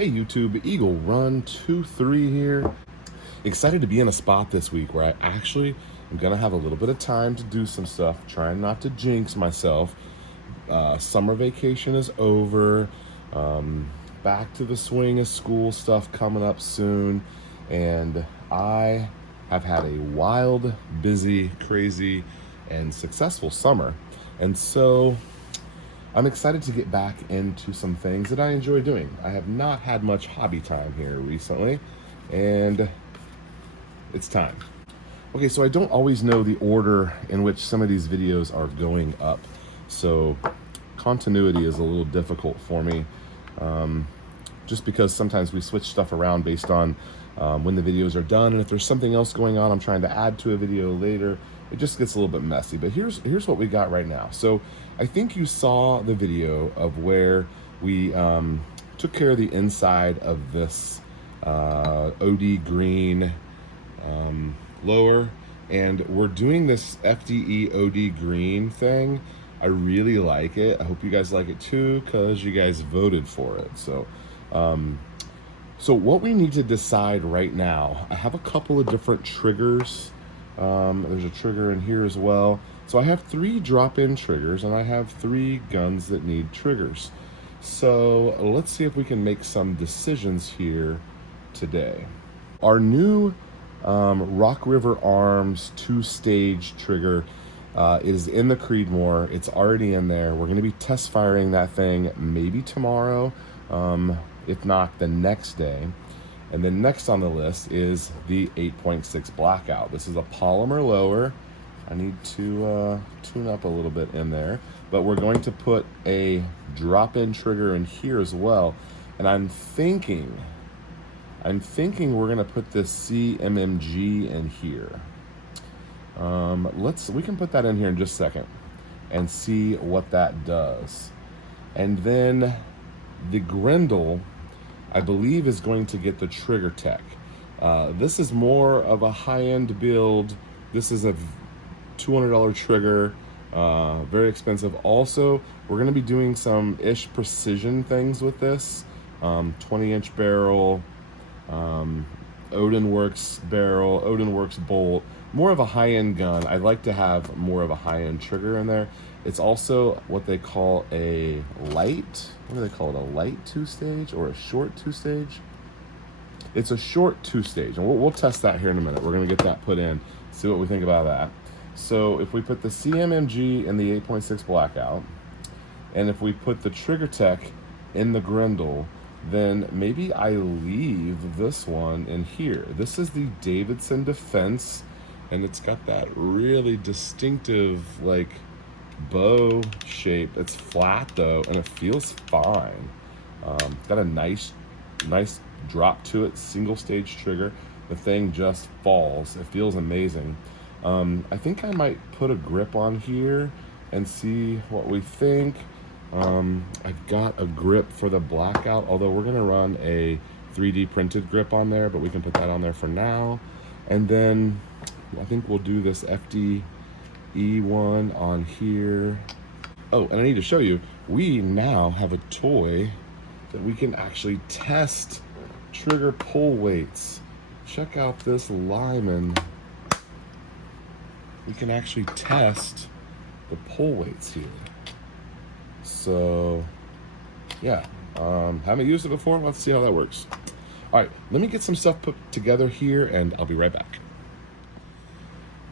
Hey YouTube, Eagle Run 23 here. Excited to be in a spot this week where I actually am gonna have a little bit of time to do some stuff, trying not to jinx myself. Summer vacation is over. Back to the swing of school stuff coming up soon. And I have had a wild, busy, crazy, and successful summer. And so I'm excited to get back into some things that I enjoy doing. I have not had much hobby time here recently, and it's time. Okay, so I don't always know the order in which some of these videos are going up, so continuity is a little difficult for me, just because sometimes we switch stuff around based on when the videos are done, and if there's something else going on I'm trying to add to a video later, it just gets a little bit messy. But here's what we got right now. So I think you saw the video of where we took care of the inside of this OD green lower, and we're doing this FDE OD green thing. I really like it. I hope you guys like it too, because you guys voted for it. So so what we need to decide right now, I have a couple of different triggers. There's a trigger in here as well. So I have 3 drop-in triggers, and I have 3 guns that need triggers. So let's see if we can make some decisions here today. Our new Rock River Arms 2-stage trigger is in the Creedmoor. It's already in there. We're going to be test firing that thing maybe tomorrow, if not the next day. And then next on the list is the 8.6 Blackout. This is a polymer lower. I need to tune up a little bit in there, but we're going to put a drop-in trigger in here as well. And I'm thinking we're gonna put this CMMG in here. We can put that in here in just a second and see what that does. And then the Grendel, I believe, is going to get the Triggertech. This is more of a high-end build. This is a $200 trigger, very expensive. Also, we're going to be doing some precision things with this. 20-inch barrel, Odinworks barrel, Odinworks bolt. More of a high-end gun. I'd like to have more of a high-end trigger in there. It's also what they call a light. What do they call it? A light 2-stage or a short 2-stage? It's a short 2-stage, and we'll test that here in a minute. We're gonna get that put in, see what we think about that. So if we put the CMMG in the 8.6 Blackout, and if we put the Triggertech in the Grendel, then maybe I leave this one in here. This is the Davidson Defense, and it's got that really distinctive, like, bow shape. It's flat though, and it feels fine. Got a nice drop to it, single stage trigger. The thing just falls. It feels amazing. I think I might put a grip on here and see what we think. I've got a grip for the Blackout, although we're gonna run a 3D printed grip on there, but we can put that on there for now. And then I think we'll do this FDE one on here. Oh, and I need to show you, we now have a toy that we can actually test trigger pull weights. Check out this lyman. We can actually test the pull weights here. So yeah, haven't used it before. Let's see how that works. All right, let me get some stuff put together here, and I'll be right back.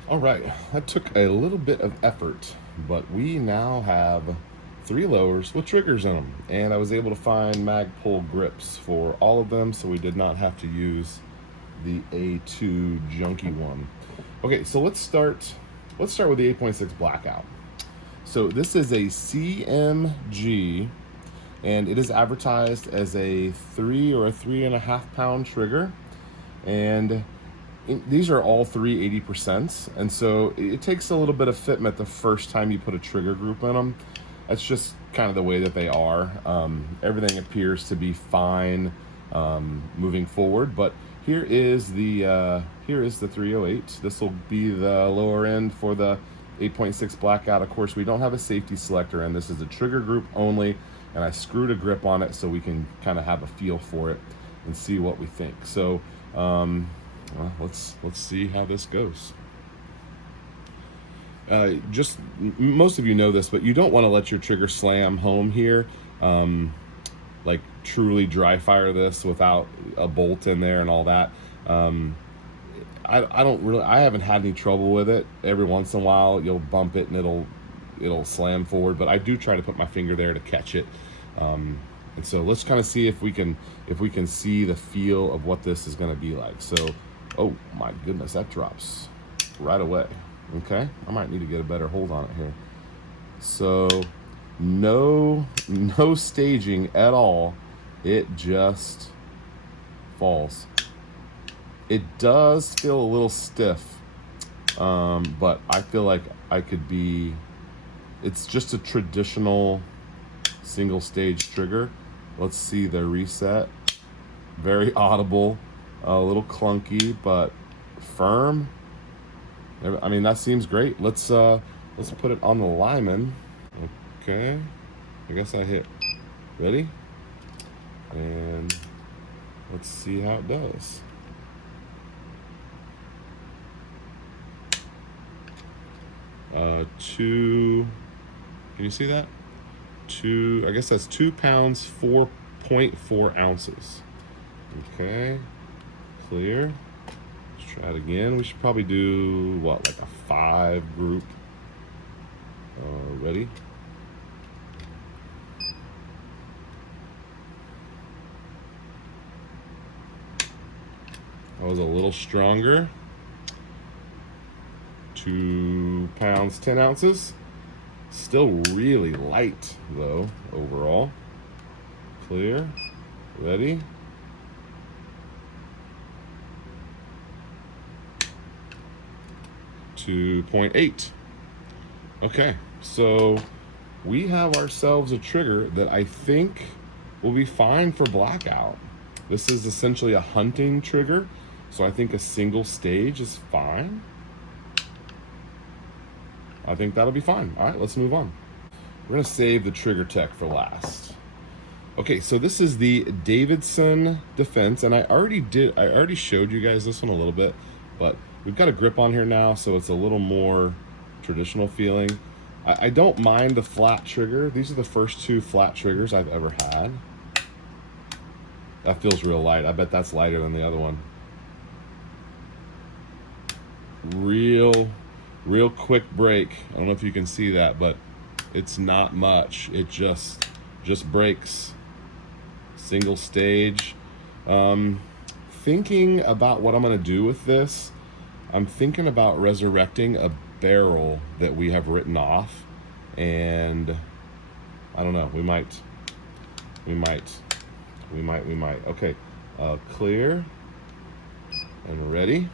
All right, that took a little bit of effort, but we now have 3 lowers with triggers in them, and I was able to find Magpul grips for all of them, so we did not have to use the A2 junky one. Okay, so let's start with the 8.6 Blackout. So this is a CMG, and it is advertised as a 3 or a 3.5 pound trigger, and these are all 3 80%, and so it takes a little bit of fitment the first time you put a trigger group in them. That's just kind of the way that they are. Everything appears to be fine moving forward, but here is the 308. This will be the lower end for the 8.6 Blackout. Of course, we don't have a safety selector, and this is a trigger group only, and I screwed a grip on it so we can kind of have a feel for it and see what we think. So well, let's see how this goes. Just most of you know this, but you don't want to let your trigger slam home here. Like truly dry fire this without a bolt in there and all that. I haven't had any trouble with it. Every once in a while you'll bump it and it'll slam forward, but I do try to put my finger there to catch it. And so let's kind of see if we can see the feel of what this is going to be like. So, oh my goodness, that drops right away. Okay, I might need to get a better hold on it here. So no staging at all. It just falls. It does feel a little stiff, but I feel like it's just a traditional single stage trigger. Let's see the reset. Very audible, a little clunky, but firm. I mean, that seems great. Let's put it on the lyman. Okay, I guess I hit ready, and let's see how it does. Can you see that? I guess that's 2 pounds, 4.4 ounces. Okay, clear. Let's try it again. We should probably do what, like a 5 group. Ready? That was a little stronger. 2 pounds, 10 ounces. Still really light though, overall. Clear. Ready? .8. Okay, so we have ourselves a trigger that I think will be fine for blackout. This is essentially a hunting trigger, so I think a single stage is fine. I think that'll be fine. All right, let's move on. We're gonna save the Triggertech for last. Okay, so this is the Davidson Defense, and I already showed you guys this one a little bit, but we've got a grip on here now, so it's a little more traditional feeling. I don't mind the flat trigger. These are the first 2 flat triggers I've ever had. That feels real light. I bet that's lighter than the other one. Real quick break. I don't know if you can see that, but it's not much. It just breaks. Single stage. Thinking about what I'm gonna do with this, I'm thinking about resurrecting a barrel that we have written off, and I don't know, we might. Okay, clear and ready.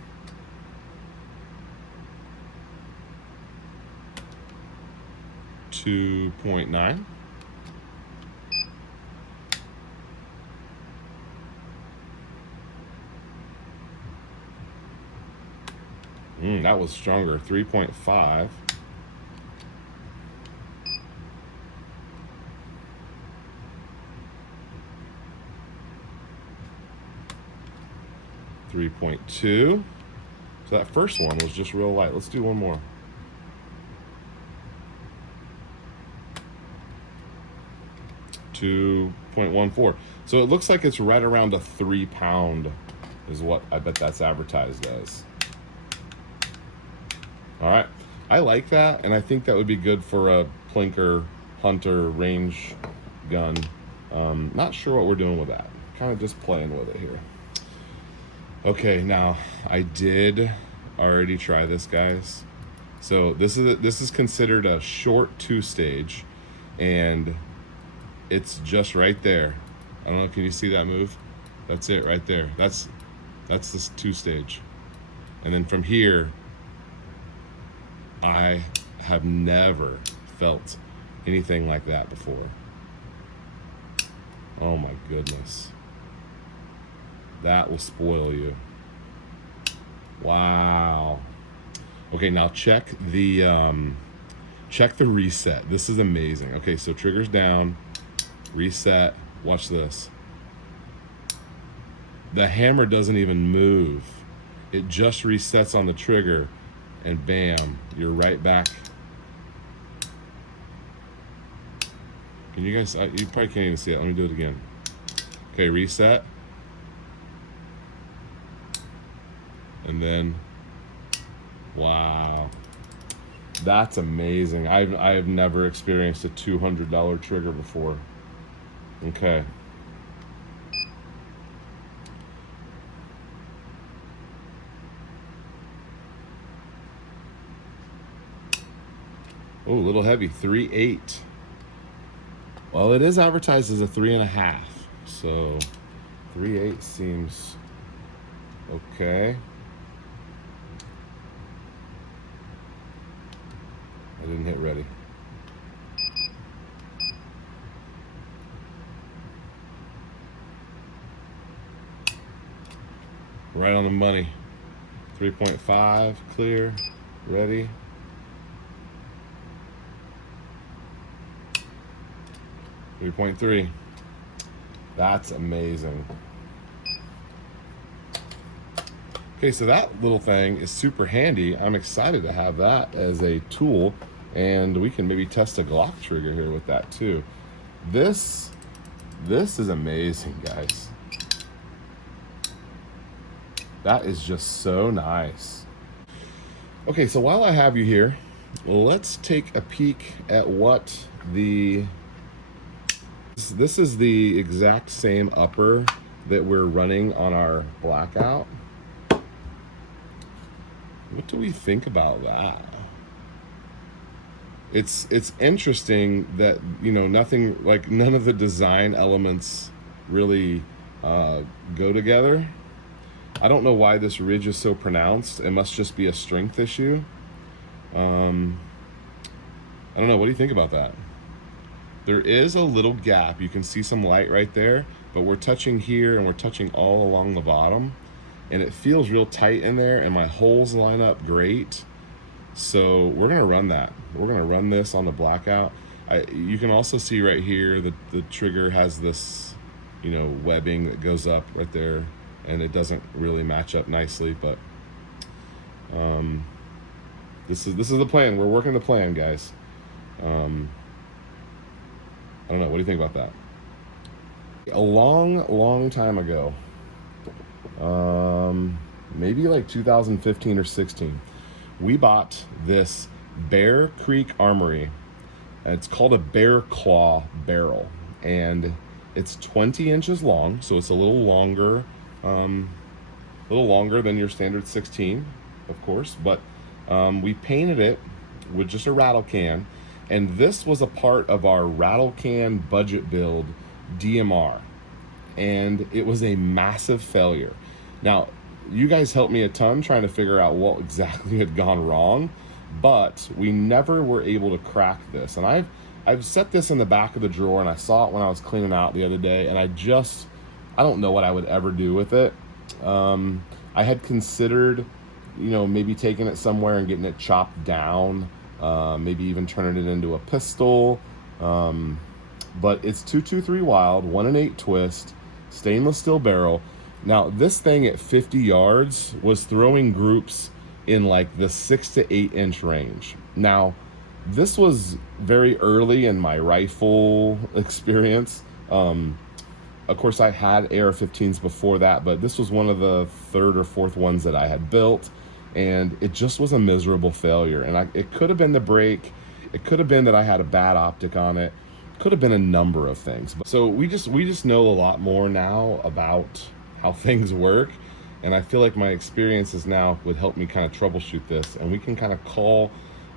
.9. That was stronger. 3.5. .2. So that first one was just real light. Let's do one more. .14. So it looks like it's right around a 3 pound is what I bet that's advertised as. All right, I like that, and I think that would be good for a plinker hunter range gun. Not sure what we're doing with that. Kind of just playing with it here. Okay, now I did already try this, guys. So this is considered a short 2-stage, and it's just right there. I don't know, can you see that move? That's it right there. That's this 2-stage. And then from here, I have never felt anything like that before. Oh my goodness. That will spoil you. Wow. Okay, now check the reset. This is amazing. Okay, so trigger's down. Reset. Watch this. The hammer doesn't even move. It just resets on the trigger, and bam, you're right back. Can you guys, you probably can't even see it. Let me do it again. Okay, reset. And then, wow. That's amazing. I've never experienced a $200 trigger before. Okay. Oh, a little heavy, 3.8. Well, it is advertised as a 3.5, so 3.8 seems okay. I didn't hit ready. Right on the money. 3.5, clear, ready. 3.3. That's amazing. Okay, so that little thing is super handy. I'm excited to have that as a tool, and we can maybe test a Glock trigger here with that too. This is amazing, guys. That is just so nice. Okay, so while I have you here, let's take a peek at what this is the exact same upper that we're running on our Blackout. What do we think about that? It's interesting that, you know, nothing, like none of the design elements really go together. I don't know why this ridge is so pronounced. It must just be a strength issue. I don't know. What do you think about that? There is a little gap. You can see some light right there, but we're touching here and we're touching all along the bottom, and it feels real tight in there, and my holes line up great. So we're gonna run that. We're gonna run this on the Blackout. You can also see right here that the trigger has this, you know, webbing that goes up right there, and it doesn't really match up nicely, but this is the plan. We're working the plan, guys. I don't know. What do you think about that? A long time ago, maybe like 2015 or 16, we bought this Bear Creek Armory. It's called a Bear Claw barrel, and it's 20 inches long, so it's a little longer than your standard 16, of course, but we painted it with just a rattle can, and this was a part of our rattle can budget build DMR, and it was a massive failure. Now, you guys helped me a ton trying to figure out what exactly had gone wrong, but we never were able to crack this. And I've set this in the back of the drawer, and I saw it when I was cleaning out the other day, and I don't know what I would ever do with it. I had considered, you know, maybe taking it somewhere and getting it chopped down, maybe even turning it into a pistol. But it's 223 Wild, 1-in-8 twist, stainless steel barrel. Now, this thing at 50 yards was throwing groups in like the 6 to 8 inch range. Now, this was very early in my rifle experience. Of course, I had AR15s before that, but this was one of the third or fourth ones that I had built, and it just was a miserable failure. And it could have been the brake, it could have been that I had a bad optic on it, could have been a number of things. So we just know a lot more now about how things work, and I feel like my experiences now would help me kind of troubleshoot this, and we can kind of call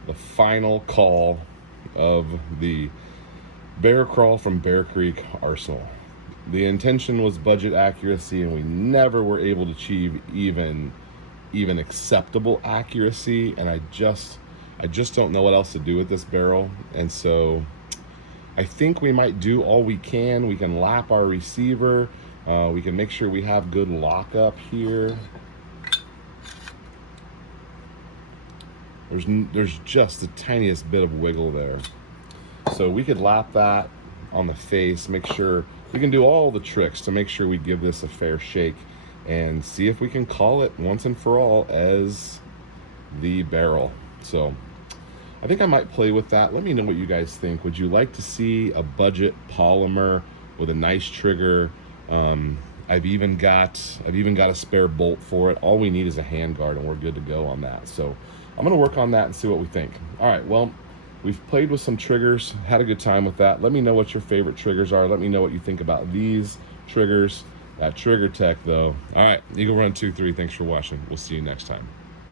the final call of the Bear Crawl from Bear Creek Arsenal. The intention was budget accuracy, and we never were able to achieve even acceptable accuracy, and I just don't know what else to do with this barrel. And so I think we might do all we can. We can lap our receiver, we can make sure we have good lockup here. There's just the tiniest bit of wiggle there, so we could lap that, on the face, make sure we can do all the tricks to make sure we give this a fair shake and see if we can call it once and for all as the barrel. So I think I might play with that. Let me know what you guys think. Would you like to see a budget polymer with a nice trigger? I've even got a spare bolt for it. All we need is a handguard and we're good to go on that. So I'm gonna work on that and see what we think. All right, well, we've played with some triggers, had a good time with that. Let me know what your favorite triggers are. Let me know what you think about these triggers at Triggertech though. All right, Eagle Run 23, thanks for watching. We'll see you next time.